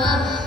吗